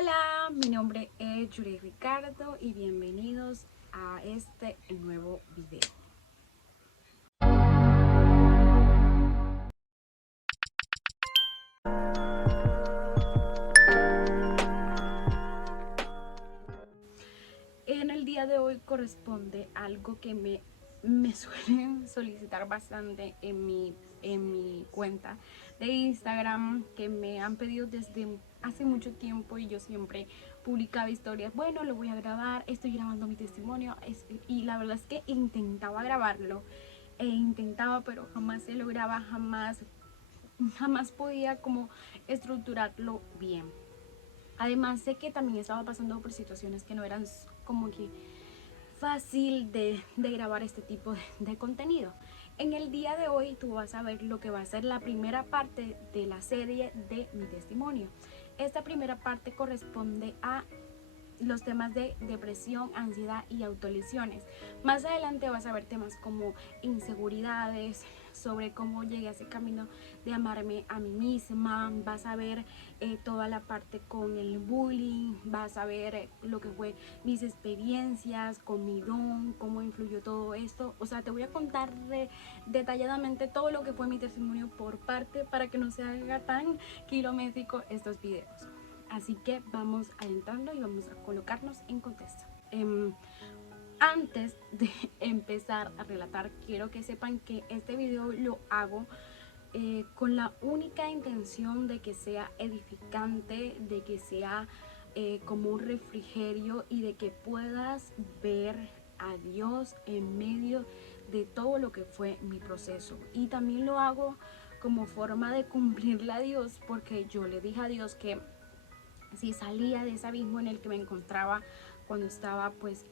Hola, mi nombre es Yuri Ricardo y bienvenidos a este nuevo video. En el día de hoy corresponde algo que me suelen solicitar bastante en mi cuenta de Instagram, que me han pedido desde hace mucho tiempo y yo siempre publicaba historias. Bueno, lo voy a grabar, estoy grabando mi testimonio y la verdad es que intentaba grabarlo e intentaba, pero jamás se lograba, jamás podía como estructurarlo bien. Además sé que también estaba pasando por situaciones que no eran como que fácil de grabar este tipo de contenido. En el día de hoy tú vas a ver lo que va a ser la primera parte de la serie de mi testimonio. Esta primera parte corresponde a los temas de depresión, ansiedad y autolesiones. Más adelante vas a ver temas como inseguridades, sobre cómo llegué a ese camino de amarme a mí misma, vas a ver toda la parte con el bullying, vas a ver lo que fue mis experiencias con mi don, cómo influyó todo esto. O sea, te voy a contar detalladamente todo lo que fue mi testimonio por parte para que no se haga tan kilométrico estos videos. Así que vamos a entrando y vamos a colocarnos en contexto. Antes de empezar a relatar, quiero que sepan que este video lo hago con la única intención de que sea edificante, de que sea como un refrigerio y de que puedas ver a Dios en medio de todo lo que fue mi proceso. Y también lo hago como forma de cumplirle a Dios, porque yo le dije a Dios que si salía de ese abismo en el que me encontraba cuando estaba pues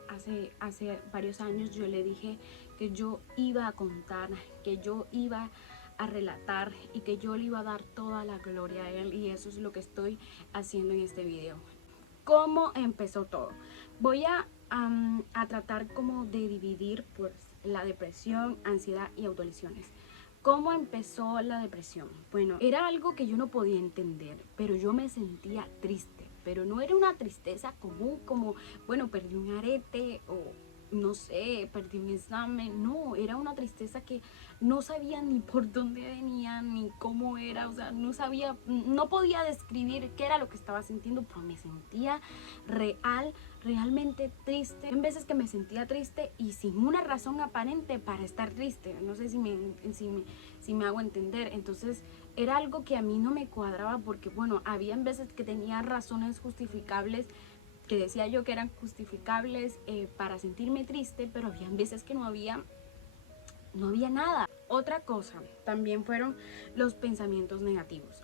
hace varios años, yo le dije que yo iba a contar, que yo iba a relatar y que yo le iba a dar toda la gloria a él, y eso es lo que estoy haciendo en este video. ¿Cómo empezó todo? Voy a tratar como de dividir pues la depresión, ansiedad y autolesiones. ¿Cómo empezó la depresión? Bueno, era algo que yo no podía entender, pero yo me sentía triste, pero no era una tristeza común como, bueno, perdí un arete o no sé, perdí un examen. No, era una tristeza que no sabía ni por dónde venía, ni cómo era, o sea, no sabía, no podía describir qué era lo que estaba sintiendo, pero me sentía realmente triste. En veces que me sentía triste y sin una razón aparente para estar triste, no sé si me hago entender. Entonces era algo que a mí no me cuadraba, porque bueno, había veces que tenía razones justificables, que decía yo que eran justificables para sentirme triste, pero había veces que no había nada. Otra cosa también fueron los pensamientos negativos.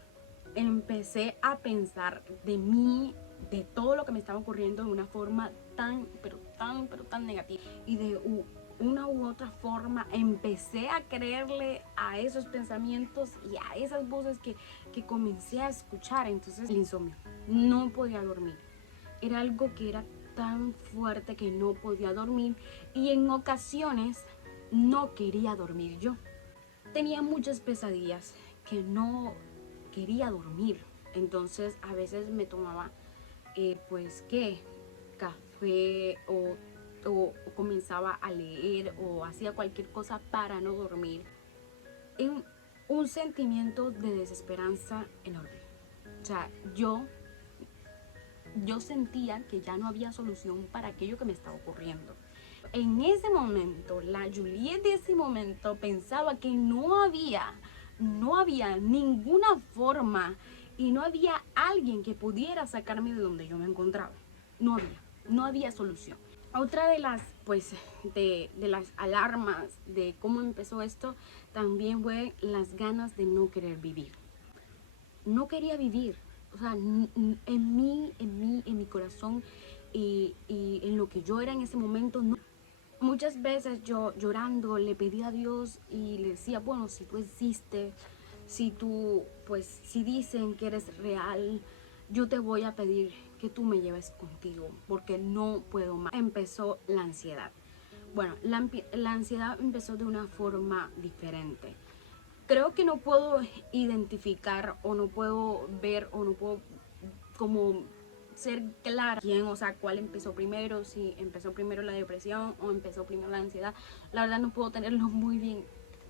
Empecé a pensar de mí, de todo lo que me estaba ocurriendo de una forma tan negativa, y de una u otra forma empecé a creerle a esos pensamientos y a esas voces que comencé a escuchar. Entonces el insomnio, no podía dormir, era algo que era tan fuerte que no podía dormir, y en ocasiones no quería dormir yo. Tenía muchas pesadillas que no quería dormir. Entonces a veces me tomaba pues qué, café o comenzaba a leer o hacía cualquier cosa para no dormir. Un sentimiento de desesperanza enorme. O sea, yo sentía que ya no había solución para aquello que me estaba ocurriendo. En ese momento, la Juliet de ese momento pensaba que no había ninguna forma y no había alguien que pudiera sacarme de donde yo me encontraba. No había solución. Otra de las, pues, de las alarmas de cómo empezó esto también fue las ganas de no querer vivir. No quería vivir. O sea, en mi corazón y en lo que yo era en ese momento, no. Muchas veces yo llorando le pedí a Dios y le decía, bueno, si tú existes, si dicen que eres real, yo te voy a pedir que tú me lleves contigo, porque no puedo más. Empezó la ansiedad. Bueno, la ansiedad empezó de una forma diferente. Creo que no puedo identificar o no puedo ver o no puedo como ser clara quién, o sea, cuál empezó primero, si empezó primero la depresión o empezó primero la ansiedad. La verdad no puedo tenerlo muy bien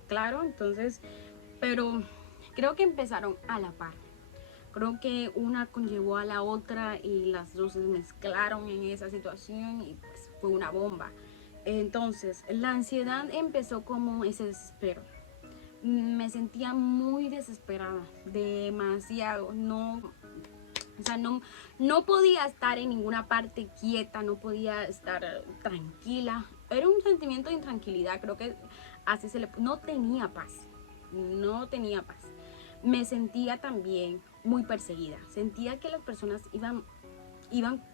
claro, entonces, pero creo que empezaron a la par. Creo que una conllevó a la otra y las dos se mezclaron en esa situación y pues fue una bomba. Entonces, la ansiedad empezó como ese desespero. Me sentía muy desesperada, demasiado. No, o sea, no podía estar en ninguna parte quieta, no podía estar tranquila. Era un sentimiento de intranquilidad, creo que así se le... No tenía paz, no tenía paz. Me sentía también muy perseguida. Sentía que las personas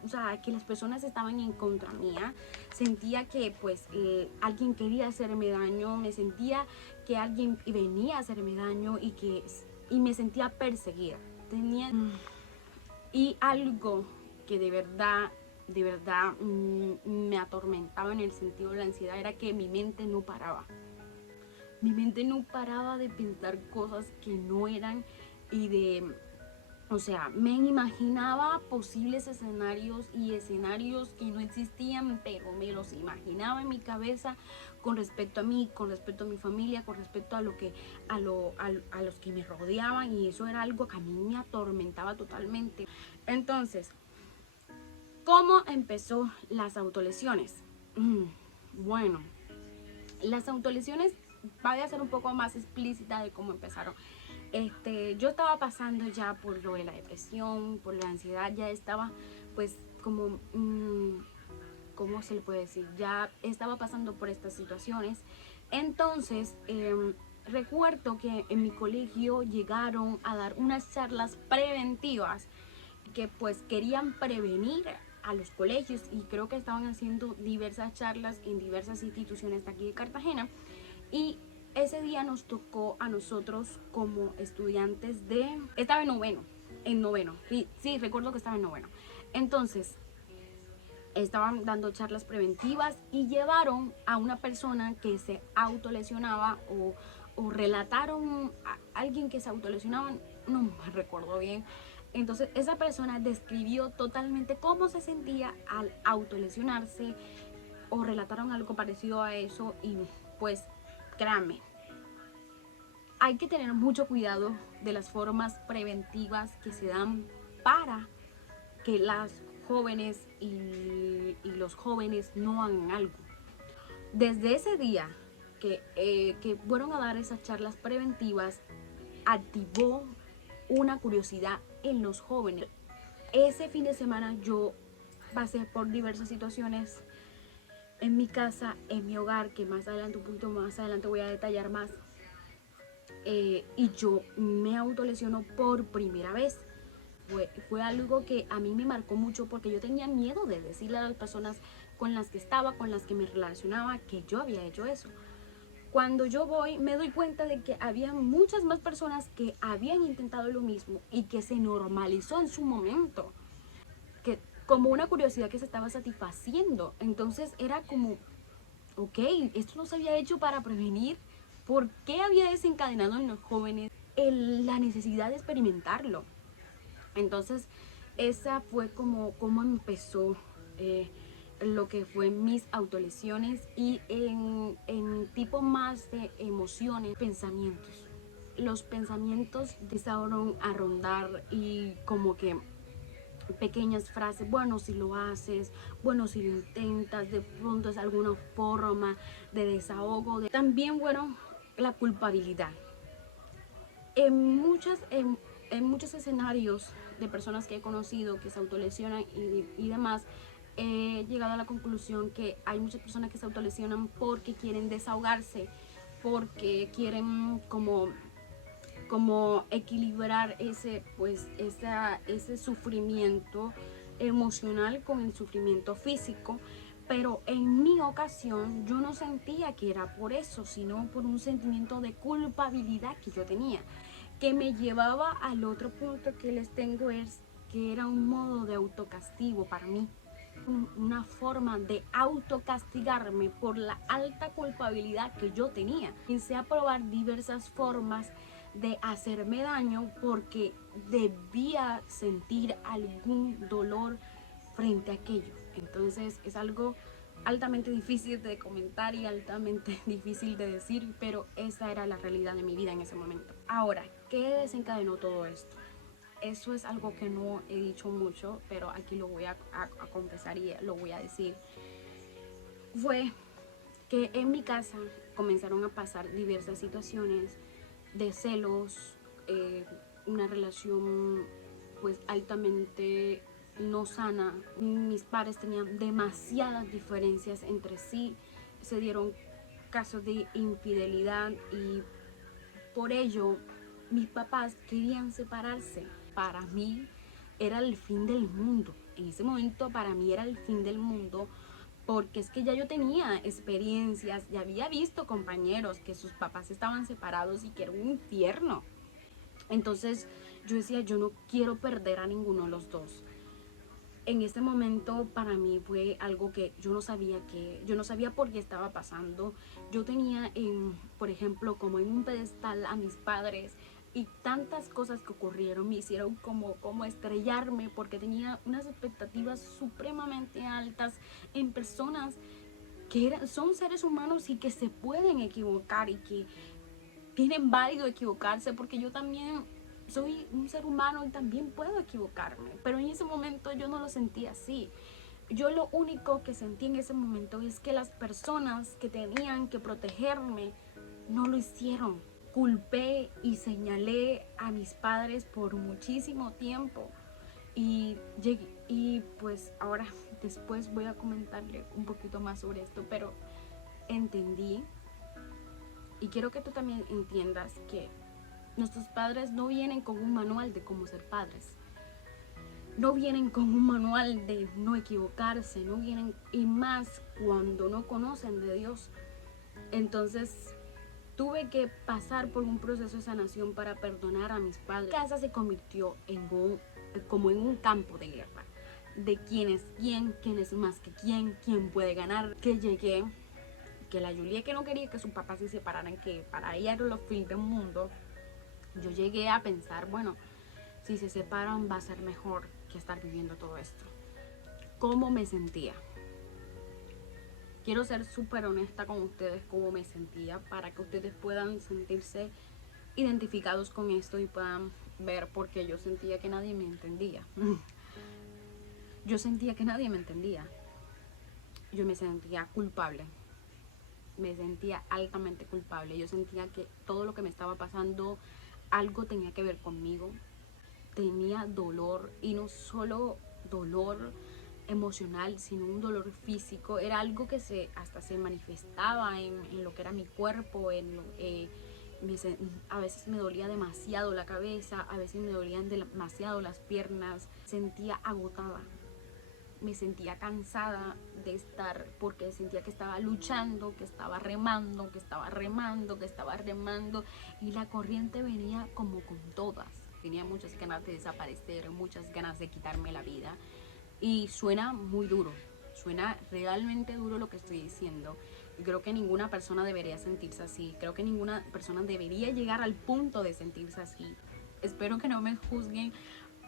o sea, que las personas estaban en contra mía. Sentía que pues alguien quería hacerme daño. Me sentía que alguien venía a hacerme daño y me sentía perseguida. Tenía... Y algo que de verdad me atormentaba en el sentido de la ansiedad era que mi mente no paraba. Mi mente no paraba de pensar cosas que no eran y de... O sea, me imaginaba posibles escenarios y escenarios que no existían, pero me los imaginaba en mi cabeza con respecto a mí, con respecto a mi familia, con respecto a a los que me rodeaban, y eso era algo que a mí me atormentaba totalmente. Entonces, ¿cómo empezó las autolesiones? Bueno, las autolesiones, voy a ser un poco más explícita de cómo empezaron. Yo estaba pasando ya por lo de la depresión, por la ansiedad, ya estaba pues como, ¿cómo se le puede decir? Ya estaba pasando por estas situaciones. Entonces, recuerdo que en mi colegio llegaron a dar unas charlas preventivas que pues querían prevenir a los colegios, y creo que estaban haciendo diversas charlas en diversas instituciones de aquí de Cartagena. Y ese día nos tocó a nosotros como estudiantes de... Estaba en noveno. Sí, recuerdo que estaba en noveno. Entonces, estaban dando charlas preventivas y llevaron a una persona que se autolesionaba o relataron a alguien que se autolesionaba, no me recuerdo bien. Entonces esa persona describió totalmente cómo se sentía al autolesionarse, o relataron algo parecido a eso, y pues créanme, hay que tener mucho cuidado de las formas preventivas que se dan para que las jóvenes y los jóvenes no hagan algo. Desde ese día que fueron a dar esas charlas preventivas, activó una curiosidad en los jóvenes. Ese fin de semana yo pasé por diversas situaciones en mi casa, en mi hogar, que más adelante, un poquito más adelante voy a detallar más. Y yo me autolesiono por primera vez. Fue algo que a mí me marcó mucho, porque yo tenía miedo de decirle a las personas con las que estaba, con las que me relacionaba, que yo había hecho eso. Cuando yo voy, me doy cuenta de que había muchas más personas que habían intentado lo mismo y que se normalizó en su momento, que como una curiosidad que se estaba satisfaciendo. Entonces era como, ok, esto no se había hecho para prevenir. ¿Por qué había desencadenado en los jóvenes la necesidad de experimentarlo? Entonces, esa fue como empezó lo que fue mis autolesiones, y en tipo más de emociones, pensamientos. Los pensamientos empezaron a rondar, y como que pequeñas frases, bueno, si lo haces, bueno, si lo intentas, de pronto es alguna forma de desahogo. También, bueno, la culpabilidad. En muchos escenarios de personas que he conocido que se autolesionan y demás, he llegado a la conclusión que hay muchas personas que se autolesionan porque quieren desahogarse, porque quieren como equilibrar ese sufrimiento emocional con el sufrimiento físico. Pero en mi ocasión yo no sentía que era por eso, sino por un sentimiento de culpabilidad que yo tenía, que me llevaba al otro punto que les tengo, es que era un modo de autocastigo para mí, una forma de autocastigarme por la alta culpabilidad que yo tenía. Comencé a probar diversas formas de hacerme daño porque debía sentir algún dolor frente a aquello. Entonces es algo altamente difícil de comentar y altamente difícil de decir, pero esa era la realidad de mi vida en ese momento. Ahora, ¿qué desencadenó todo esto? Eso es algo que no he dicho mucho, pero aquí lo voy a confesar y lo voy a decir. Fue que en mi casa comenzaron a pasar diversas situaciones de celos, una relación pues altamente no sana. Mis padres tenían demasiadas diferencias entre sí, se dieron casos de infidelidad y por ello mis papás querían separarse. Para mí era el fin del mundo. En ese momento para mí era el fin del mundo porque es que ya yo tenía experiencias, ya había visto compañeros que sus papás estaban separados y que era un infierno. Entonces yo decía, yo no quiero perder a ninguno de los dos. En este momento para mí fue algo que yo no sabía por qué estaba pasando. Yo tenía, por ejemplo, como en un pedestal a mis padres y tantas cosas que ocurrieron me hicieron como estrellarme porque tenía unas expectativas supremamente altas en personas que son seres humanos y que se pueden equivocar y que tienen válido equivocarse, porque yo también soy un ser humano y también puedo equivocarme, pero en ese momento yo no lo sentí así. Yo lo único que sentí en ese momento es que las personas que tenían que protegerme no lo hicieron. Culpé y señalé a mis padres por muchísimo tiempo y pues ahora después voy a comentarle un poquito más sobre esto, pero entendí y quiero que tú también entiendas que nuestros padres no vienen con un manual de cómo ser padres. No vienen con un manual de no equivocarse, no vienen, y más cuando no conocen de Dios. Entonces tuve que pasar por un proceso de sanación para perdonar a mis padres. Mi casa se convirtió como en un campo de guerra, de quién es quién es más que quién puede ganar. Que llegué, que la Julia que no quería que sus papás se separaran, que para ella era los fin del mundo, yo llegué a pensar, bueno, si se separan va a ser mejor que estar viviendo todo esto. ¿Cómo me sentía? Quiero ser súper honesta con ustedes cómo me sentía para que ustedes puedan sentirse identificados con esto y puedan ver por qué yo sentía que nadie me entendía. Yo sentía que nadie me entendía. Yo me sentía culpable. Me sentía altamente culpable. Yo sentía que todo lo que me estaba pasando, algo tenía que ver conmigo. Tenía dolor y no solo dolor emocional, sino un dolor físico. Era algo que hasta se manifestaba en lo que era mi cuerpo, a veces me dolía demasiado la cabeza, a veces me dolían demasiado las piernas, sentía agotada, me sentía cansada de estar porque sentía que estaba luchando, que estaba remando, que estaba remando, que estaba remando y la corriente venía como con todas. Tenía muchas ganas de desaparecer, muchas ganas de quitarme la vida y suena muy duro, suena realmente duro lo que estoy diciendo. Y creo que ninguna persona debería sentirse así, creo que ninguna persona debería llegar al punto de sentirse así. Espero que no me juzguen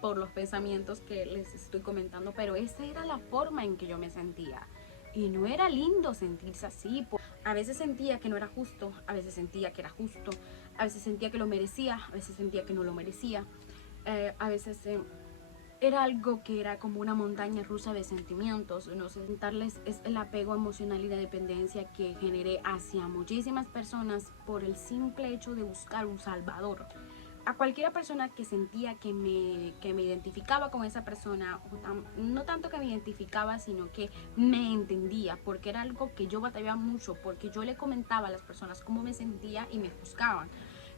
por los pensamientos que les estoy comentando, pero esa era la forma en que yo me sentía. Y no era lindo sentirse así. A veces sentía que no era justo, a veces sentía que era justo, a veces sentía que lo merecía, a veces sentía que no lo merecía. A veces era algo que era como una montaña rusa de sentimientos. No sé, contarles es el apego emocional y de dependencia que generé hacia muchísimas personas por el simple hecho de buscar un salvador. A cualquiera persona que sentía que me identificaba con esa persona, no tanto que me identificaba, sino que me entendía, porque era algo que yo batallaba mucho, porque yo le comentaba a las personas cómo me sentía y me juzgaban.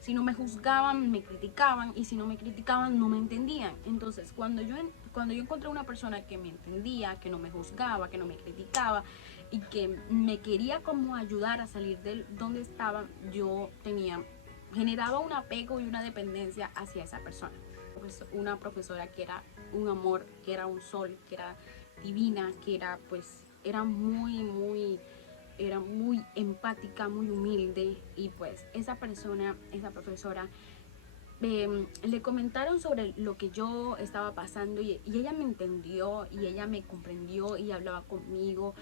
Si no me juzgaban, me criticaban, y si no me criticaban, no me entendían. Entonces, cuando yo encontré una persona que me entendía, que no me juzgaba, que no me criticaba y que me quería como ayudar a salir de donde estaba, yo generaba un apego y una dependencia hacia esa persona. Pues una profesora que era un amor, que era un sol, que era divina, que era era muy empática, muy humilde, y pues esa profesora le comentaron sobre lo que yo estaba pasando y ella me entendió y ella me comprendió y hablaba conmigo.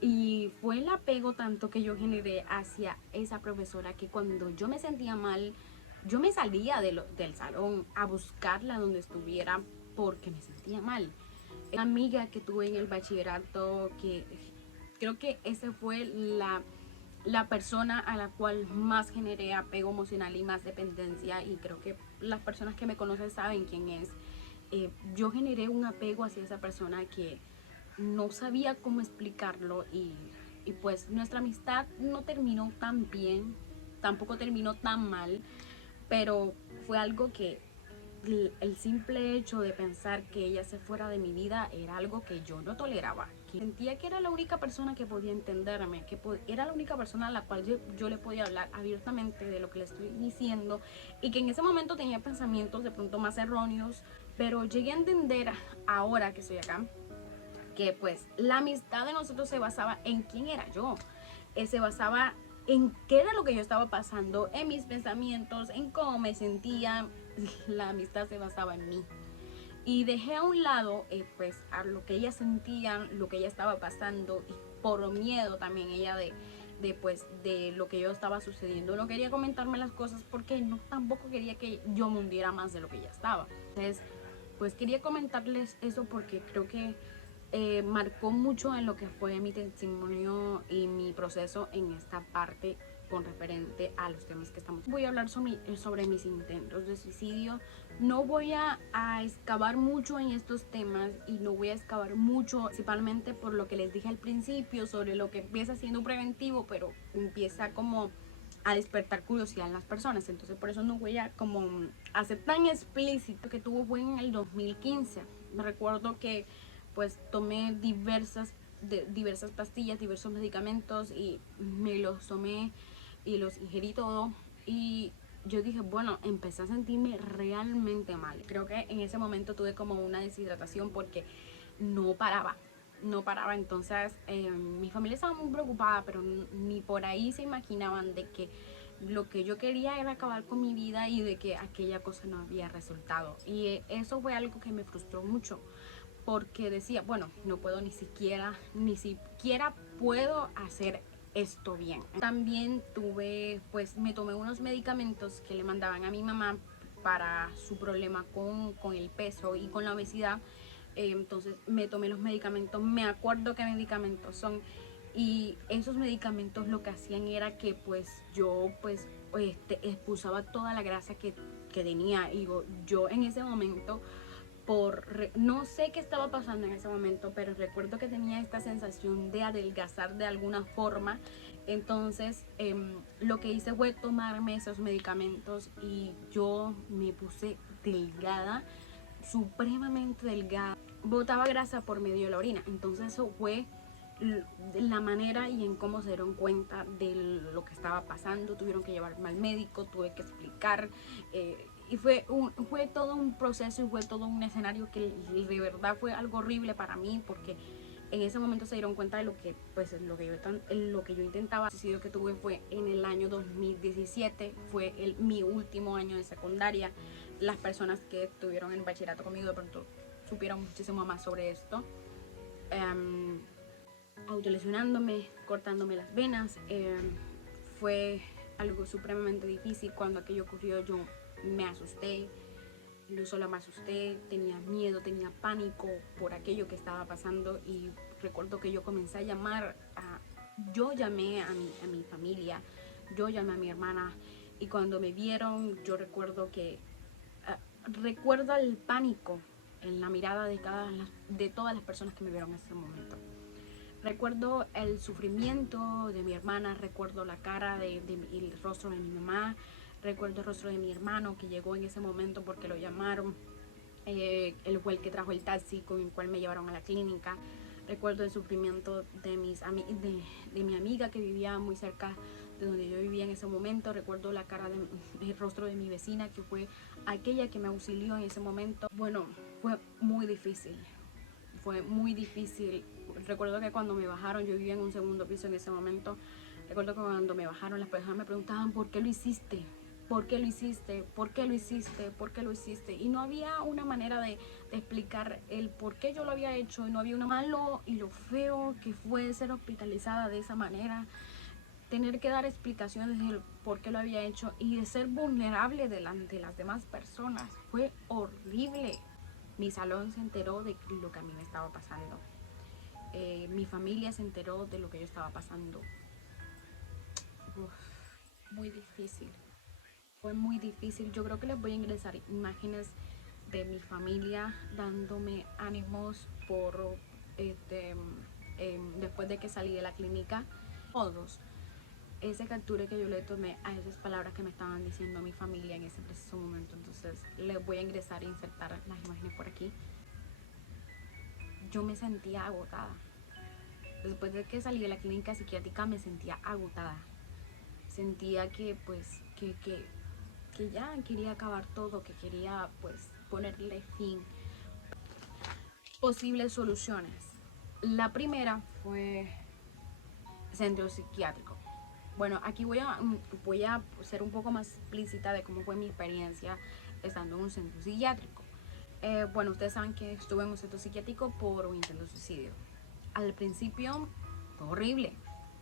Y fue el apego tanto que yo generé hacia esa profesora que cuando yo me sentía mal, yo me salía del salón a buscarla donde estuviera porque me sentía mal. Una amiga que tuve en el bachillerato, que creo que esa fue la persona a la cual más generé apego emocional y más dependencia, y creo que las personas que me conocen saben quién es. Yo generé un apego hacia esa persona que no sabía cómo explicarlo, y pues nuestra amistad no terminó tan bien, tampoco terminó tan mal, pero fue algo que el simple hecho de pensar que ella se fuera de mi vida era algo que yo no toleraba. Que sentía que era la única persona que podía entenderme, que era la única persona a la cual yo le podía hablar abiertamente de lo que le estoy diciendo, y que en ese momento tenía pensamientos de pronto más erróneos, pero llegué a entender ahora que estoy acá que pues la amistad de nosotros se basaba en quién era yo, se basaba en qué era lo que yo estaba pasando, en mis pensamientos, en cómo me sentía. La amistad se basaba en mí. Y dejé a un lado pues a lo que ella sentía, lo que ella estaba pasando, y por miedo también ella de lo que yo estaba sucediendo. No quería comentarme las cosas porque no, tampoco quería que yo me hundiera más de lo que ya estaba. Entonces, pues quería comentarles eso porque creo que marcó mucho en lo que fue mi testimonio y mi proceso en esta parte con referente a los temas que estamos. Voy a hablar sobre mis intentos de suicidio. No voy a excavar mucho en estos temas y no voy a excavar mucho, principalmente por lo que les dije al principio, sobre lo que empieza siendo preventivo, pero empieza como a despertar curiosidad en las personas. Entonces por eso no voy a como hacer tan explícito. Que tuvo fue en el 2015. Me recuerdo que pues tomé diversas pastillas, diversos medicamentos, y me los tomé y los ingerí todo, y yo dije, bueno, empecé a sentirme realmente mal. Creo que en ese momento tuve como una deshidratación porque no paraba, no paraba. Entonces mi familia estaba muy preocupada, pero ni por ahí se imaginaban de que lo que yo quería era acabar con mi vida y de que aquella cosa no había resultado. Y eso fue algo que me frustró mucho, porque decía, bueno, no puedo ni siquiera puedo hacer esto bien. También me tomé unos medicamentos que le mandaban a mi mamá para su problema con el peso y con la obesidad. Entonces me tomé los medicamentos, me acuerdo qué medicamentos son, y esos medicamentos lo que hacían era que pues yo pues expulsaba toda la grasa que tenía. Y yo en ese momento no sé qué estaba pasando en ese momento, pero recuerdo que tenía esta sensación de adelgazar de alguna forma. Entonces lo que hice fue tomarme esos medicamentos y yo me puse delgada, supremamente delgada. Botaba grasa por medio de la orina. Entonces eso fue la manera y en cómo se dieron cuenta de lo que estaba pasando. Tuvieron que llevarme al médico, tuve que explicar, y fue todo un proceso y fue todo un escenario que de verdad fue algo horrible para mí, porque en ese momento se dieron cuenta de lo que pues lo que yo intentaba. El suicidio que tuve fue en el año 2017, fue mi último año de secundaria. Las personas que estuvieron en bachillerato conmigo de pronto supieron muchísimo más sobre esto. Autolesionándome, cortándome las venas. Fue algo supremamente difícil. Cuando aquello ocurrió yo me asusté, no solo me asusté, tenía miedo, tenía pánico por aquello que estaba pasando. Y recuerdo que yo comencé a yo llamé a mi familia, yo llamé a mi hermana, y cuando me vieron yo recuerdo recuerdo el pánico en la mirada de todas las personas que me vieron en ese momento. Recuerdo el sufrimiento de mi hermana, recuerdo la cara el rostro de mi mamá, recuerdo el rostro de mi hermano que llegó en ese momento porque lo llamaron. Él fue el que trajo el taxi con el cual me llevaron a la clínica. Recuerdo el sufrimiento de mi amiga que vivía muy cerca de donde yo vivía en ese momento. Recuerdo la cara el rostro de mi vecina, que fue aquella que me auxilió en ese momento. Bueno, fue muy difícil. Fue muy difícil. Recuerdo que cuando me bajaron, yo vivía en un segundo piso en ese momento. Recuerdo que cuando me bajaron, las personas me preguntaban, ¿por qué lo hiciste? ¿por qué lo hiciste? ¿Por qué lo hiciste? ¿Por qué lo hiciste? Y no había una manera de explicar el por qué yo lo había hecho. Y no había una malo y lo feo que fue ser hospitalizada de esa manera. Tener que dar explicaciones del por qué lo había hecho y de ser vulnerable delante de las demás personas. Fue horrible. Mi salón se enteró de lo que a mí me estaba pasando. Mi familia se enteró de lo que yo estaba pasando. Uf, muy difícil. Fue muy difícil. Yo creo que les voy a ingresar imágenes de mi familia dándome ánimos por este, después de que salí de la clínica. Todos. Ese capture que yo le tomé a esas palabras que me estaban diciendo mi familia en ese preciso momento. Entonces les voy a ingresar e insertar las imágenes por aquí. Yo me sentía agotada. Después de que salí de la clínica psiquiátrica me sentía agotada. Sentía que pues que ya quería acabar todo, que quería pues ponerle fin. Posibles soluciones. La primera fue centro psiquiátrico. Bueno, aquí voy a ser un poco más explícita de cómo fue mi experiencia estando en un centro psiquiátrico. Bueno, ustedes saben que estuve en un centro psiquiátrico por un intento de suicidio. Al principio fue horrible.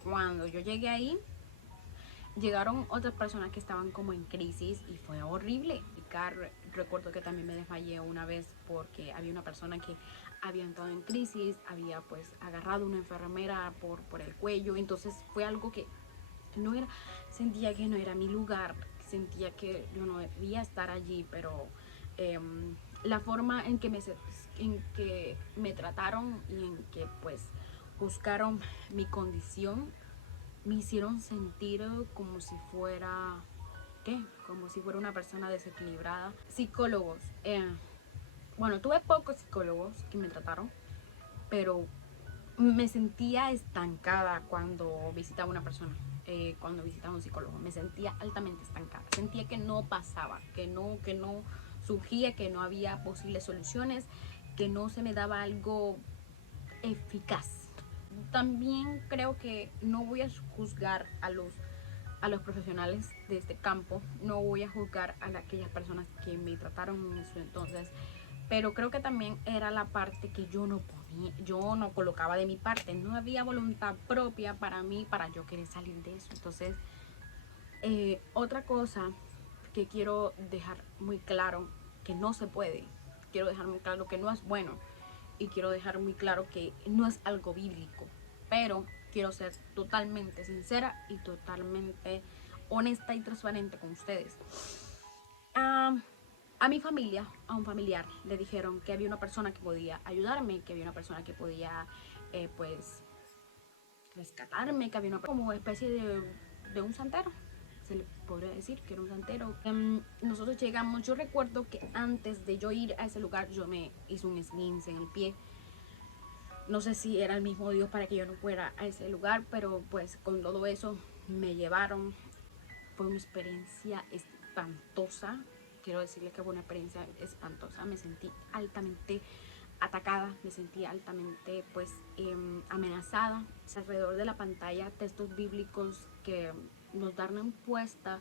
Cuando yo llegué ahí, llegaron otras personas que estaban como en crisis y fue horrible. Recuerdo que también me desmayé una vez porque había una persona que había entrado en crisis, había pues agarrado a una enfermera por el cuello. Entonces fue algo que no era, sentía que no era mi lugar, sentía que yo no debía estar allí, pero la forma en que me trataron y en que pues buscaron mi condición me hicieron sentir como si fuera, ¿qué? Como si fuera una persona desequilibrada. Psicólogos, bueno, tuve pocos psicólogos que me trataron, pero me sentía estancada cuando visitaba una persona, cuando visitaba un psicólogo. Me sentía altamente estancada. Sentía que no pasaba, que no surgía, que no había posibles soluciones, que no se me daba algo eficaz. También creo que no voy a juzgar a los profesionales de este campo, no voy a juzgar a aquellas personas que me trataron en su entonces, pero creo que también era la parte que yo no ponía, yo no colocaba de mi parte, no había voluntad propia para mí, para yo querer salir de eso. Entonces, otra cosa que quiero dejar muy claro, que no se puede, quiero dejar muy claro que no es bueno y quiero dejar muy claro que no es algo bíblico, pero quiero ser totalmente sincera y totalmente honesta y transparente con ustedes. A mi familia, a un familiar, le dijeron que había una persona que podía ayudarme, que había una persona que podía, pues, rescatarme, que había una como especie de un santero. Se le podría decir que era un santero. Nosotros llegamos, yo recuerdo que antes de yo ir a ese lugar, yo me hice un esguince en el pie. No sé si era el mismo Dios para que yo no fuera a ese lugar, pero pues con todo eso me llevaron. Fue una experiencia espantosa. Quiero decirles que fue una experiencia espantosa. Me sentí altamente atacada, me sentí altamente pues amenazada. Alrededor de la pantalla textos bíblicos que nos dan impuesta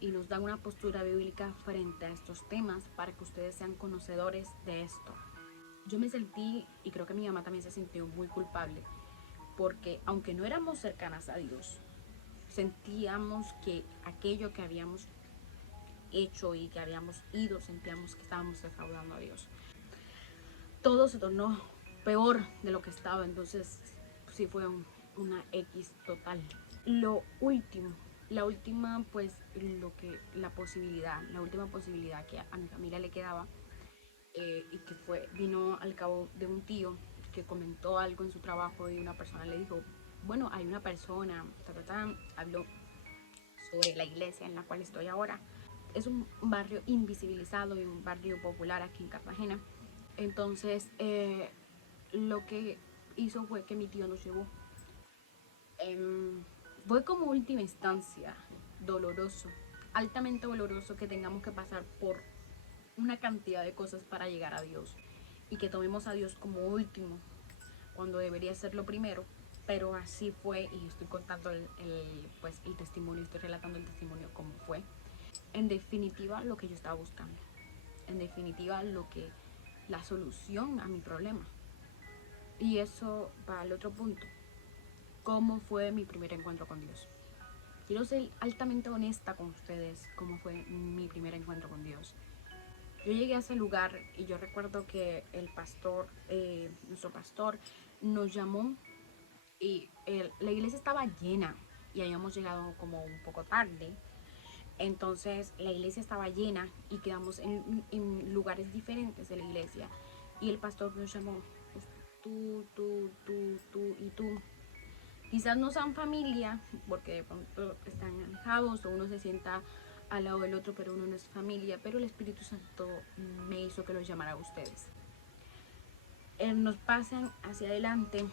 y nos dan una postura bíblica frente a estos temas para que ustedes sean conocedores de esto. Yo me sentí, y creo que mi mamá también se sintió muy culpable, porque aunque no éramos cercanas a Dios, sentíamos que aquello que habíamos hecho y que habíamos ido, sentíamos que estábamos defraudando a Dios. Todo se tornó peor de lo que estaba, entonces sí fue una X total. Lo último, la última pues la última posibilidad que a mi familia le quedaba, y que vino al cabo de un tío que comentó algo en su trabajo y una persona le dijo, bueno, hay una persona, habló sobre la iglesia en la cual estoy ahora. Es un barrio invisibilizado y un barrio popular aquí en Cartagena. Entonces, lo que hizo fue que mi tío nos llevó. Fue como última instancia, doloroso, altamente doloroso que tengamos que pasar por una cantidad de cosas para llegar a Dios y que tomemos a Dios como último cuando debería ser lo primero, pero así fue y estoy contando pues, el testimonio, estoy relatando el testimonio como fue. en definitiva lo que yo estaba buscando, en definitiva la solución a mi problema. Y eso va al otro punto. ¿Cómo fue mi primer encuentro con Dios? Quiero ser altamente honesta con ustedes, cómo fue mi primer encuentro con Dios. Yo llegué a ese lugar y yo recuerdo que el pastor, nuestro pastor, nos llamó y la iglesia estaba llena y habíamos llegado como un poco tarde. Entonces la iglesia estaba llena y quedamos en lugares diferentes de la iglesia. Y el pastor nos llamó, pues, tú y tú. Quizás no sean familia, porque de pronto están alejados o uno se sienta al lado del otro, pero uno no es familia. Pero el Espíritu Santo me hizo que los llamara a ustedes. Nos pasan hacia adelante.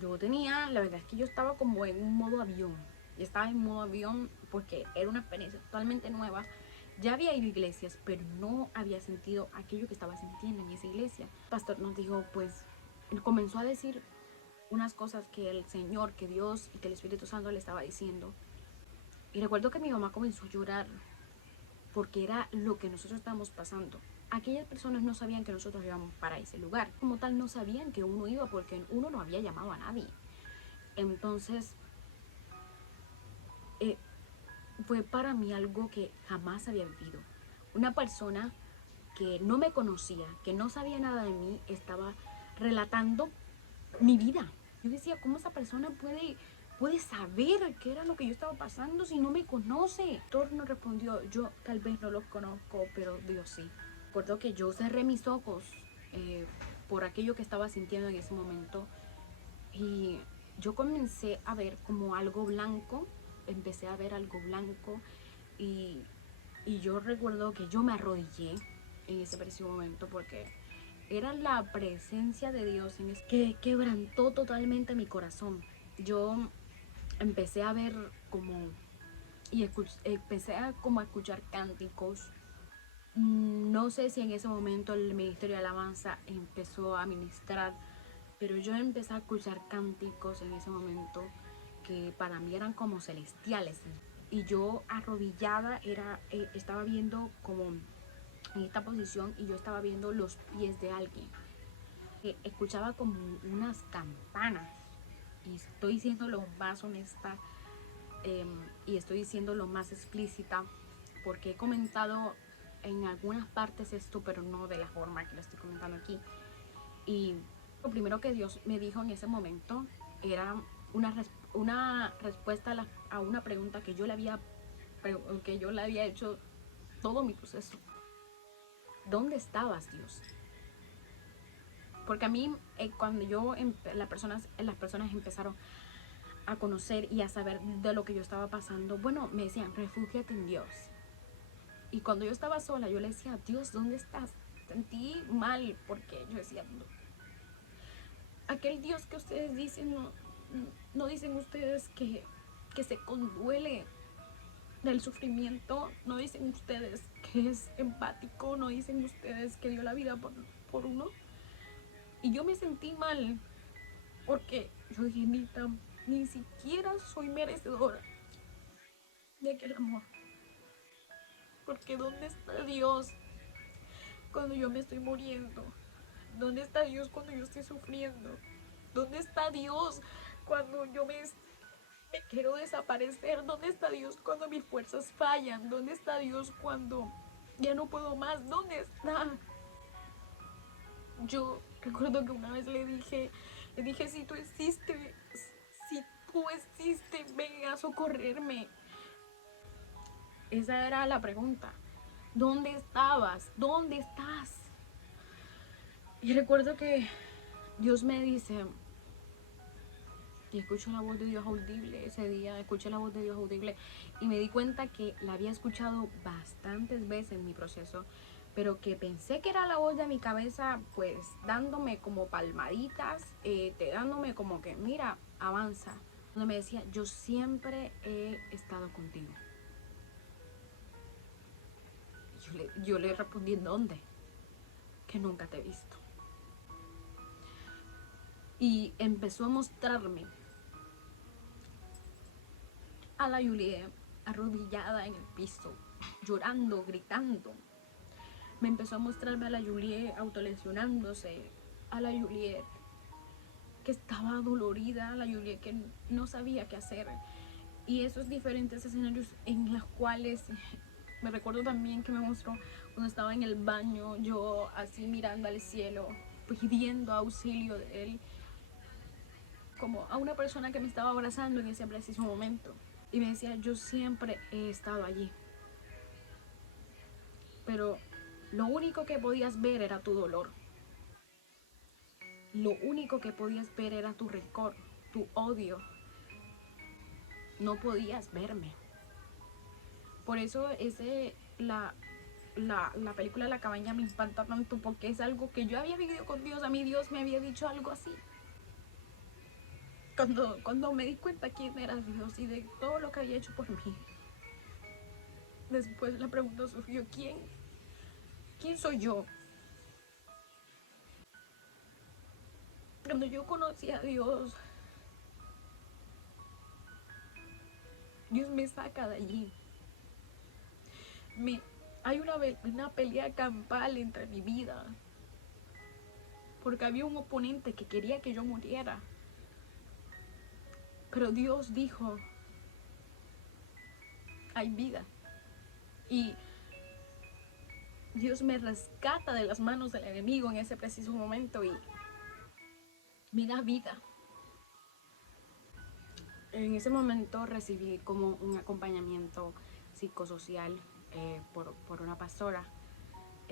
La verdad es que yo estaba como en un modo avión. Yo estaba en modo avión porque era una experiencia totalmente nueva. Ya había ido a iglesias, pero no había sentido aquello que estaba sintiendo en esa iglesia. El pastor nos dijo, pues, él comenzó a decir unas cosas que el Señor, que Dios y que el Espíritu Santo le estaba diciendo. Y recuerdo que mi mamá comenzó a llorar porque era lo que nosotros estábamos pasando. Aquellas personas no sabían que nosotros íbamos para ese lugar. Como tal, no sabían que uno iba porque uno no había llamado a nadie. Entonces, fue para mí algo que jamás había vivido. Una persona que no me conocía, que no sabía nada de mí, estaba relatando mi vida. Yo decía, ¿cómo esa persona puede saber qué era lo que yo estaba pasando si no me conoce? Thor nos respondió, yo tal vez no los conozco, pero Dios sí. Recuerdo que yo cerré mis ojos por aquello que estaba sintiendo en ese momento y yo comencé a ver como algo blanco, empecé a ver algo blanco y, y yo recuerdo que yo me arrodillé en ese preciso momento porque era la presencia de Dios que quebrantó totalmente mi corazón. Yo empecé a ver como empecé a como a escuchar cánticos. No sé si en ese momento el Ministerio de Alabanza empezó a ministrar, pero yo empecé a escuchar cánticos en ese momento que para mí eran como celestiales. Y yo arrodillada estaba viendo como en esta posición y yo estaba viendo los pies de alguien. Escuchaba como unas campanas y estoy siendo lo más honesta y estoy siendo lo más explícita porque he comentado en algunas partes esto, pero no de la forma que lo estoy comentando aquí. Y lo primero que Dios me dijo en ese momento era una respuesta a una pregunta que yo le había hecho todo mi proceso. ¿Dónde estabas, Dios? Porque a mí, cuando las personas empezaron a conocer y a saber de lo que yo estaba pasando, bueno, me decían, refúgiate en Dios. Y cuando yo estaba sola, yo le decía, Dios, ¿dónde estás? Sentí mal porque yo decía, no, aquel Dios que ustedes dicen, no dicen ustedes que se conduele del sufrimiento, no dicen ustedes que es empático, no dicen ustedes que dio la vida por uno. Y yo me sentí mal porque yo dije, ni siquiera soy merecedora de aquel amor. Porque ¿dónde está Dios cuando yo me estoy muriendo? ¿Dónde está Dios cuando yo estoy sufriendo? ¿Dónde está Dios cuando yo me quiero desaparecer? ¿Dónde está Dios cuando mis fuerzas fallan? ¿Dónde está Dios cuando ya no puedo más? ¿Dónde está? Yo recuerdo que una vez le dije, si tú existes, ven a socorrerme. Esa era la pregunta. ¿Dónde estabas? ¿Dónde estás? Y recuerdo que Dios me dice, y escucho la voz de Dios audible ese día, escuché la voz de Dios audible y me di cuenta que la había escuchado bastantes veces en mi proceso, pero que pensé que era la voz de mi cabeza, pues dándome como palmaditas, dándome como que, mira, avanza. Donde me decía, yo siempre he estado contigo. Yo le respondí, ¿en dónde? Que nunca te he visto. Y empezó a mostrarme a la Juliet arrodillada en el piso, llorando, gritando. Me empezó a mostrarme a la Juliet autolesionándose, a la Juliet que estaba dolorida, a la Juliet que no sabía qué hacer. Y esos diferentes escenarios en los cuales me recuerdo también que me mostró cuando estaba en el baño, yo así mirando al cielo, pidiendo auxilio de él, como a una persona que me estaba abrazando en ese preciso momento. Y me decía, yo siempre he estado allí. Pero lo único que podías ver era tu dolor. Lo único que podías ver era tu rencor, tu odio. No podías verme. Por eso la película La Cabaña me impacta tanto, porque es algo que yo había vivido con Dios. A mí Dios me había dicho algo así. Cuando me di cuenta quién era Dios y de todo lo que había hecho por mí. Después la pregunta surgió, ¿quién soy yo? Cuando yo conocí a Dios, Dios me saca de allí. Hay una pelea campal entre mi vida, porque había un oponente que quería que yo muriera. Pero Dios dijo, hay vida. Y Dios me rescata de las manos del enemigo en ese preciso momento y me da vida. En ese momento recibí como un acompañamiento psicosocial por una pastora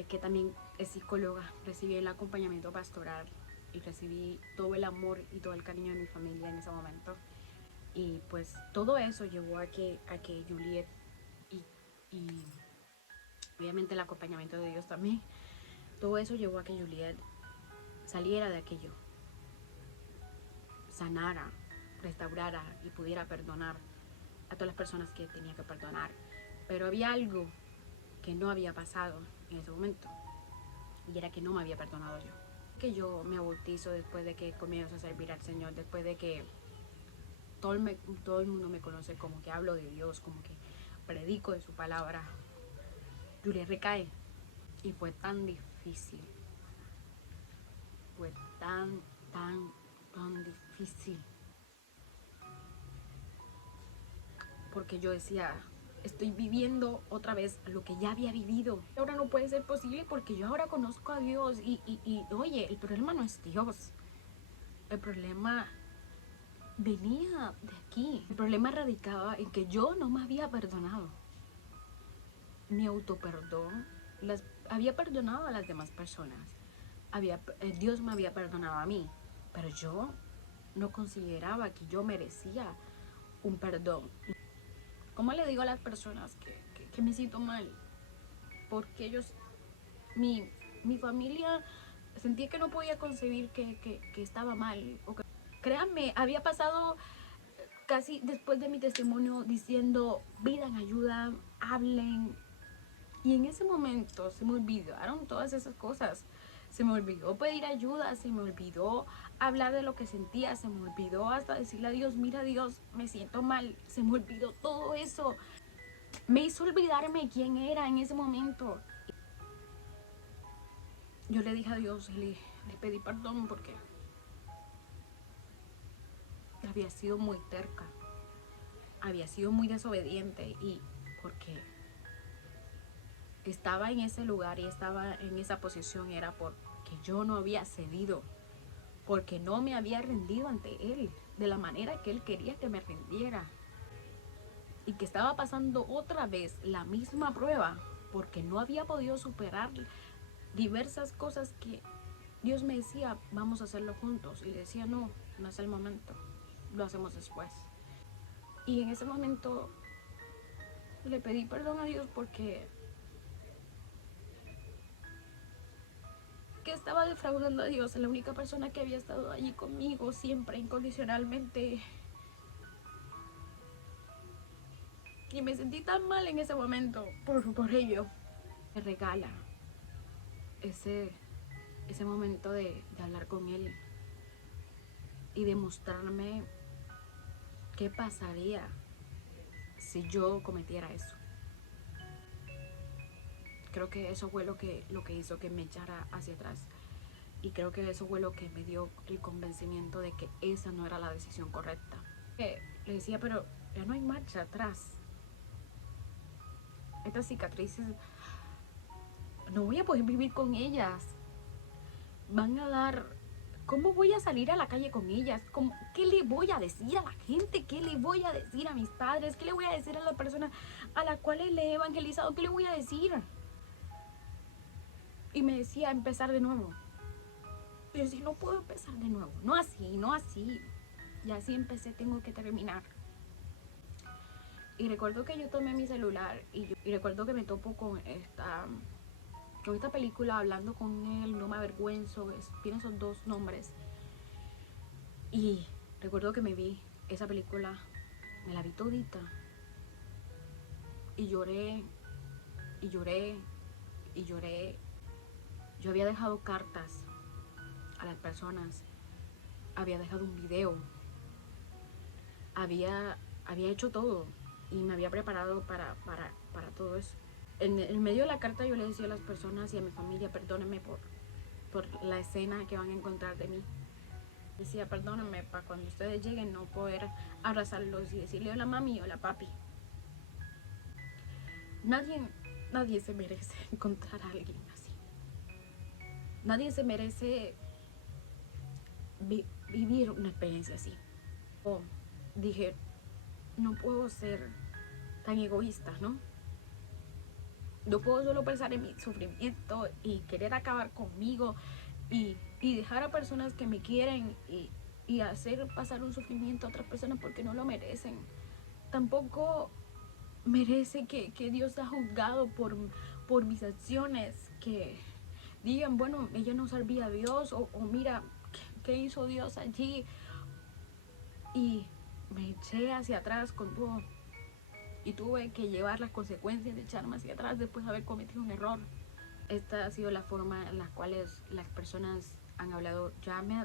que también es psicóloga. Recibí el acompañamiento pastoral y recibí todo el amor y todo el cariño de mi familia en ese momento. Y pues todo eso llevó a que Juliet y obviamente el acompañamiento de Dios también, todo eso llevó a que Juliet saliera de aquello, sanara, restaurara y pudiera perdonar a todas las personas que tenía que perdonar. Pero había algo que no había pasado en ese momento, y era que no me había perdonado yo. Que yo me bautizo después de que comienzo a servir al Señor, después de que todo el mundo me conoce como que hablo de Dios, como que predico de su palabra, Juliet recae. Y fue tan difícil, fue tan difícil, porque yo decía, estoy viviendo otra vez lo que ya había vivido. Ahora no puede ser posible porque yo ahora conozco a Dios y oye, el problema no es Dios. El problema venía de aquí. El problema radicaba en que yo no me había perdonado. Mi autoperdón había perdonado a las demás personas. Dios me había perdonado a mí, pero yo no consideraba que yo merecía un perdón. ¿Cómo le digo a las personas que me siento mal? Porque mi familia sentía que no podía concebir que estaba mal. Créanme, había pasado casi después de mi testimonio diciendo, pidan ayuda, hablen. Y en ese momento se me olvidaron todas esas cosas. Se me olvidó pedir ayuda, se me olvidó hablar de lo que sentía, se me olvidó hasta decirle a Dios, mira Dios, me siento mal. Se me olvidó todo eso. Me hizo olvidarme quién era en ese momento. Yo le dije a Dios, le pedí perdón porque había sido muy terca, había sido muy desobediente y porque estaba en ese lugar y estaba en esa posición era porque yo no había cedido, porque no me había rendido ante Él de la manera que Él quería que me rindiera, y que estaba pasando otra vez la misma prueba porque no había podido superar diversas cosas que Dios me decía, vamos a hacerlo juntos, y le decía, no es el momento, lo hacemos después. Y en ese momento le pedí perdón a Dios porque estaba defraudando a Dios, la única persona que había estado allí conmigo siempre, incondicionalmente. Y me sentí tan mal en ese momento por ello. Me regala ese momento de hablar con Él y de mostrarme qué pasaría si yo cometiera eso. Creo que eso fue lo que hizo que me echara hacia atrás. Y creo que eso fue lo que me dio el convencimiento de que esa no era la decisión correcta. Le decía, pero ya no hay marcha atrás. Estas cicatrices, no voy a poder vivir con ellas. Van a dar... ¿Cómo voy a salir a la calle con ellas? ¿Qué le voy a decir a la gente? ¿Qué le voy a decir a mis padres? ¿Qué le voy a decir a la persona a la cual le he evangelizado? ¿Qué le voy a decir? Y me decía empezar de nuevo. Y yo decía, no puedo empezar de nuevo. No así, no así. Y así empecé, tengo que terminar. Y recuerdo que yo tomé mi celular y recuerdo que me topo con esta película, Hablando con él, No me avergüenzo, tiene esos dos nombres. Y recuerdo que me vi esa película, me la vi todita. Y lloré, y lloré, y lloré. Yo había dejado cartas a las personas, había dejado un video, había hecho todo y me había preparado para todo eso. En medio de la carta yo le decía a las personas y a mi familia, perdónenme por la escena que van a encontrar de mí. Decía, perdónenme para cuando ustedes lleguen no poder abrazarlos y decirle hola mami, hola papi. Nadie se merece encontrar a alguien así. Nadie se merece vivir una experiencia así. Dije, no puedo ser tan egoísta, ¿no? No puedo solo pensar en mi sufrimiento y querer acabar conmigo y dejar a personas que me quieren y hacer pasar un sufrimiento a otras personas porque no lo merecen. Tampoco merece que Dios ha juzgado por mis acciones, que digan, bueno, ella no servía a Dios o mira, ¿qué hizo Dios allí? Y me eché hacia atrás con todo y tuve que llevar las consecuencias de echarme hacia atrás después de haber cometido un error. Esta ha sido la forma en la cual las personas han hablado. Ya me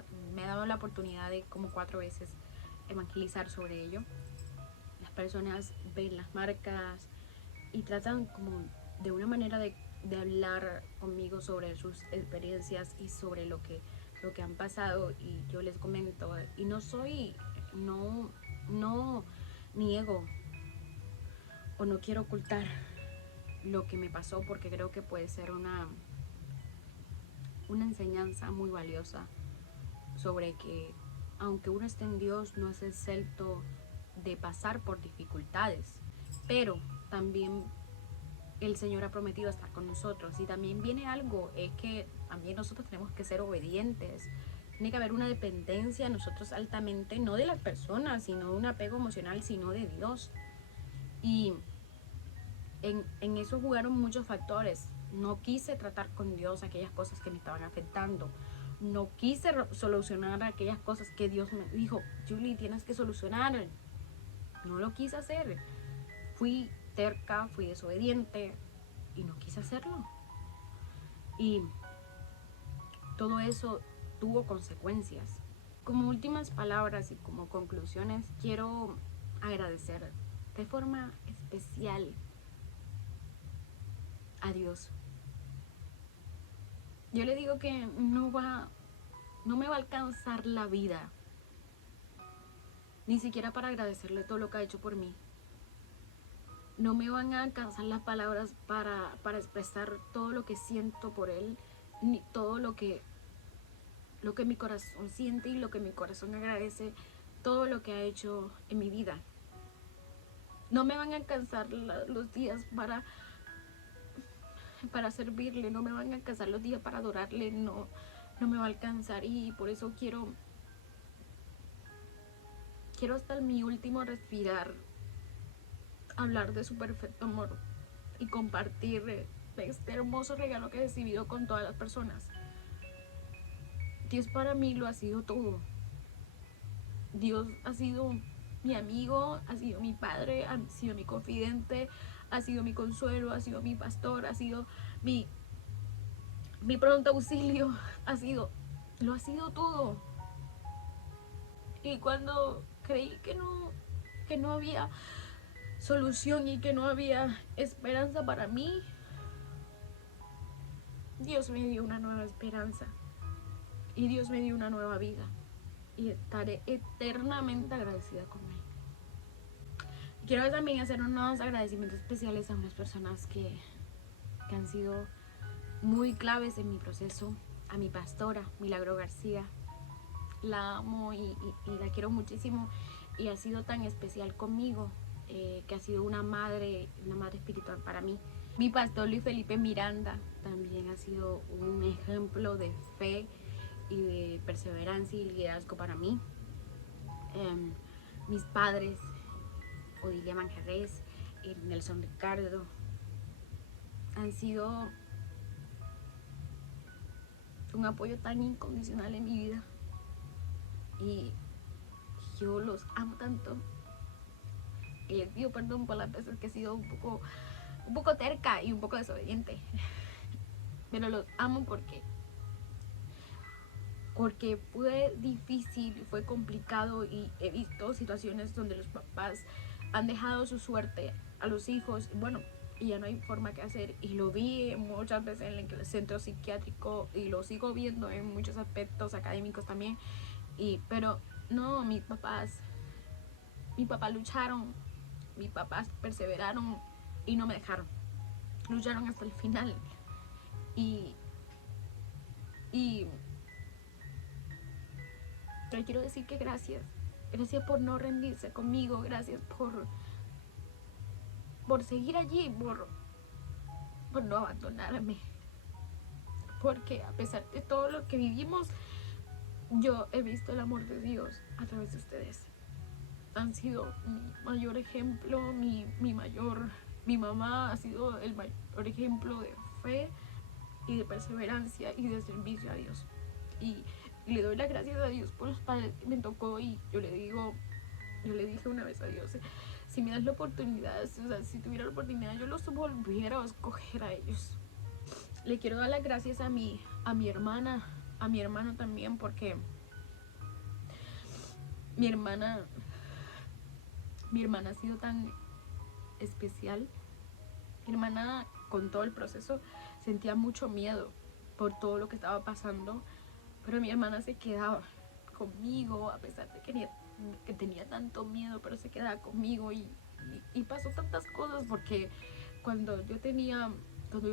ha dado la oportunidad de como 4 veces evangelizar sobre ello. Las personas ven las marcas y tratan como de una manera de hablar conmigo sobre sus experiencias y sobre lo que han pasado, y yo les comento, y no niego o no quiero ocultar lo que me pasó, porque creo que puede ser una enseñanza muy valiosa sobre que aunque uno esté en Dios no es exento de pasar por dificultades, pero también el Señor ha prometido estar con nosotros. Y también viene algo, es que también nosotros tenemos que ser obedientes. Tiene que haber una dependencia nosotros altamente, no de las personas, sino un apego emocional, sino de Dios. Y en eso jugaron muchos factores. No quise tratar con Dios aquellas cosas que me estaban afectando. No quise solucionar aquellas cosas que Dios me dijo, Julie, tienes que solucionar. No lo quise hacer. Fui terca, fui desobediente y no quise hacerlo. Y todo eso tuvo consecuencias. Como últimas palabras y como conclusiones, quiero agradecer de forma especial a Dios. Yo le digo que no me va a alcanzar la vida, ni siquiera para agradecerle todo lo que ha hecho por mí. No me van a alcanzar las palabras para expresar todo lo que siento por Él, ni todo lo que mi corazón siente y lo que mi corazón agradece, todo lo que ha hecho en mi vida. No me van a alcanzar los días para servirle, no me van a alcanzar los días para adorarle, no me va a alcanzar. Y por eso quiero hasta mi último respirar hablar de su perfecto amor y compartir este hermoso regalo que he recibido con todas las personas. Dios para mí lo ha sido todo. Dios ha sido mi amigo, ha sido mi padre, ha sido mi confidente, ha sido mi consuelo, ha sido mi pastor, ha sido mi pronto auxilio, lo ha sido todo. Y cuando creí que no había solución y que no había esperanza para mí, Dios me dio una nueva esperanza y Dios me dio una nueva vida y estaré eternamente agradecida con Él. Quiero también hacer unos agradecimientos especiales a unas personas que han sido muy claves en mi proceso. A mi pastora, Milagro García. La amo y la quiero muchísimo y ha sido tan especial conmigo, que ha sido una madre espiritual para mí. Mi pastor Luis Felipe Miranda también ha sido un ejemplo de fe y de perseverancia y liderazgo para mí. Mis padres, Odilia Manjarres y Nelson Ricardo, han sido un apoyo tan incondicional en mi vida y yo los amo tanto y les pido perdón por las veces que he sido un poco terca y un poco desobediente, pero los amo porque fue difícil, fue complicado y he visto situaciones donde los papás han dejado su suerte a los hijos, bueno, y ya no hay forma que hacer, y lo vi muchas veces en el centro psiquiátrico y lo sigo viendo en muchos aspectos académicos también, pero no, mis papás lucharon, mis papás perseveraron y no me dejaron, lucharon hasta el final y le quiero decir que gracias por no rendirse conmigo, gracias por seguir allí, por no abandonarme, porque a pesar de todo lo que vivimos, yo he visto el amor de Dios a través de ustedes. Han sido mi mayor ejemplo, mi mamá ha sido el mayor ejemplo de fe y de perseverancia y de servicio a Dios. Y le doy las gracias a Dios por los padres que me tocó y yo le dije una vez a Dios, si me das la oportunidad, o sea, si tuviera la oportunidad, yo los volviera a escoger a ellos. Le quiero dar las gracias a mi hermana, a mi hermano también, porque mi hermana ha sido tan especial. Mi hermana, con todo el proceso, sentía mucho miedo por todo lo que estaba pasando, pero mi hermana se quedaba conmigo a pesar de que tenía tanto miedo, pero se quedaba conmigo y pasó tantas cosas, porque cuando yo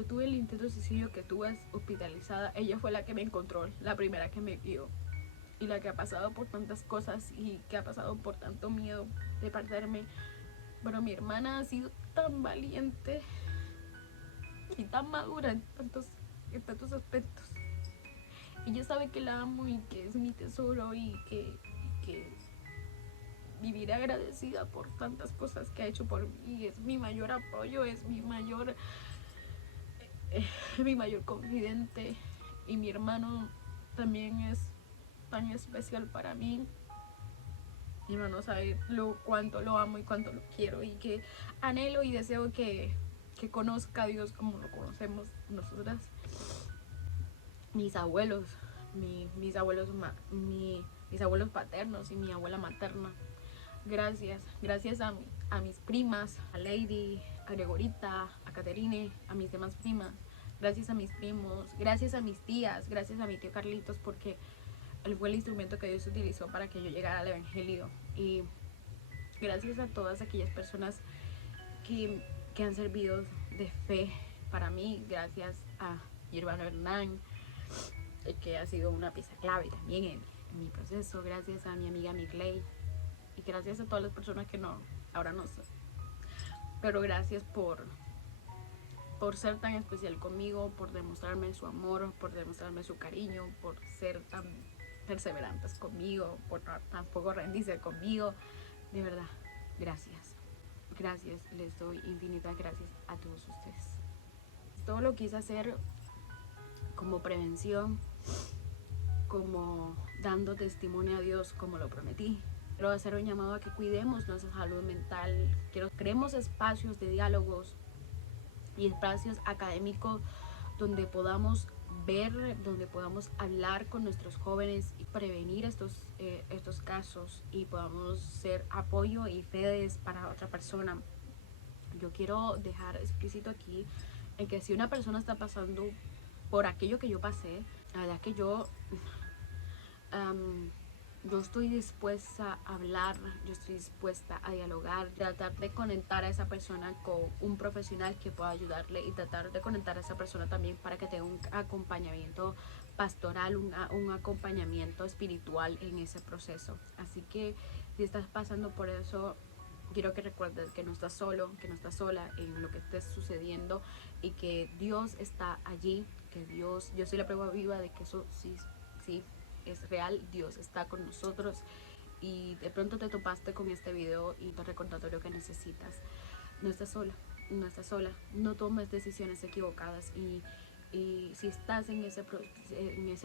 tuve el intento de suicidio, que tuve hospitalizada, ella fue la que me encontró, la primera que me vio y la que ha pasado por tantas cosas y que ha pasado por tanto miedo de perderme. Pero mi hermana ha sido tan valiente y tan madura en tantos aspectos. Ella sabe que la amo y que es mi tesoro y que viviré agradecida por tantas cosas que ha hecho por mí. Es mi mayor apoyo, es mi mayor confidente, y mi hermano también es tan especial para mí. Mi hermano sabe cuánto lo amo y cuánto lo quiero y que anhelo y deseo que conozca a Dios como lo conocemos nosotras. Mis abuelos, mis abuelos paternos y mi abuela materna, gracias a mis primas, a Lady, a Gregorita, a Caterine, a mis demás primas, gracias a mis primos, gracias a mis tías, gracias a mi tío Carlitos, porque él fue el instrumento que Dios utilizó para que yo llegara al evangelio, y gracias a todas aquellas personas que han servido de fe para mí, gracias a Yervano Hernán, que ha sido una pieza clave también en mi proceso, gracias a mi amiga Migley, y gracias a todas las personas que ahora no sé, pero gracias por ser tan especial conmigo, por demostrarme su amor, por demostrarme su cariño, por ser tan perseverantes conmigo, por tampoco rendirse conmigo. De verdad, gracias, les doy infinitas gracias a todos ustedes. Todo lo quise hacer como prevención, como dando testimonio a Dios, como lo prometí. Quiero hacer un llamado a que cuidemos nuestra salud mental, creemos espacios de diálogos y espacios académicos donde podamos ver, donde podamos hablar con nuestros jóvenes y prevenir estos casos, y podamos ser apoyo y fedes para otra persona. yo quiero dejar explícito aquí en que si una persona está pasando por aquello que yo pasé, la verdad es que yo estoy dispuesta a hablar, yo estoy dispuesta a dialogar, tratar de conectar a esa persona con un profesional que pueda ayudarle y tratar de conectar a esa persona también para que tenga un acompañamiento pastoral, un acompañamiento espiritual en ese proceso. Así que si estás pasando por eso, quiero que recuerdes que no estás solo, que no estás sola en lo que esté sucediendo y que Dios está allí, que Dios, yo soy la prueba viva de que eso sí es real. Dios está con nosotros y de pronto te topaste con este video y el recordatorio que necesitas. No estás sola, no estás sola, no tomes decisiones equivocadas y si estás en ese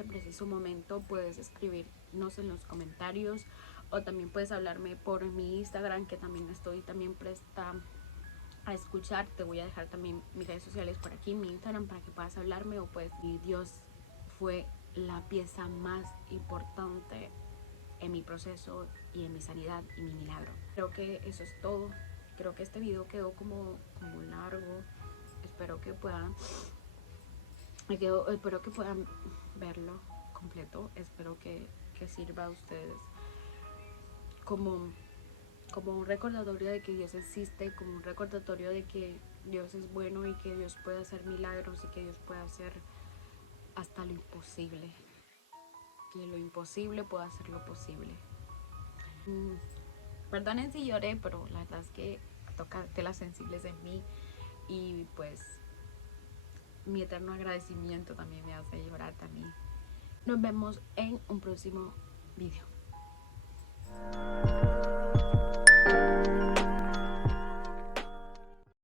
preciso momento, puedes escribirnos en los comentarios o también puedes hablarme por mi Instagram, que también estoy también presta a escuchar. Te voy a dejar también mis redes sociales por aquí, mi Instagram, para que puedas hablarme. O pues, y Dios fue la pieza más importante en mi proceso y en mi sanidad y mi milagro. Creo que eso es todo. Creo que este video quedó como largo. Espero que puedan verlo completo. Espero que sirva a ustedes como un recordatorio de que Dios existe, como un recordatorio de que Dios es bueno y que Dios puede hacer milagros y que Dios puede hacer hasta lo imposible. Que lo imposible puede hacer lo posible. Perdonen si lloré, pero la verdad es que toca telas sensibles en mí y pues mi eterno agradecimiento también me hace llorar también. Nos vemos en un próximo video.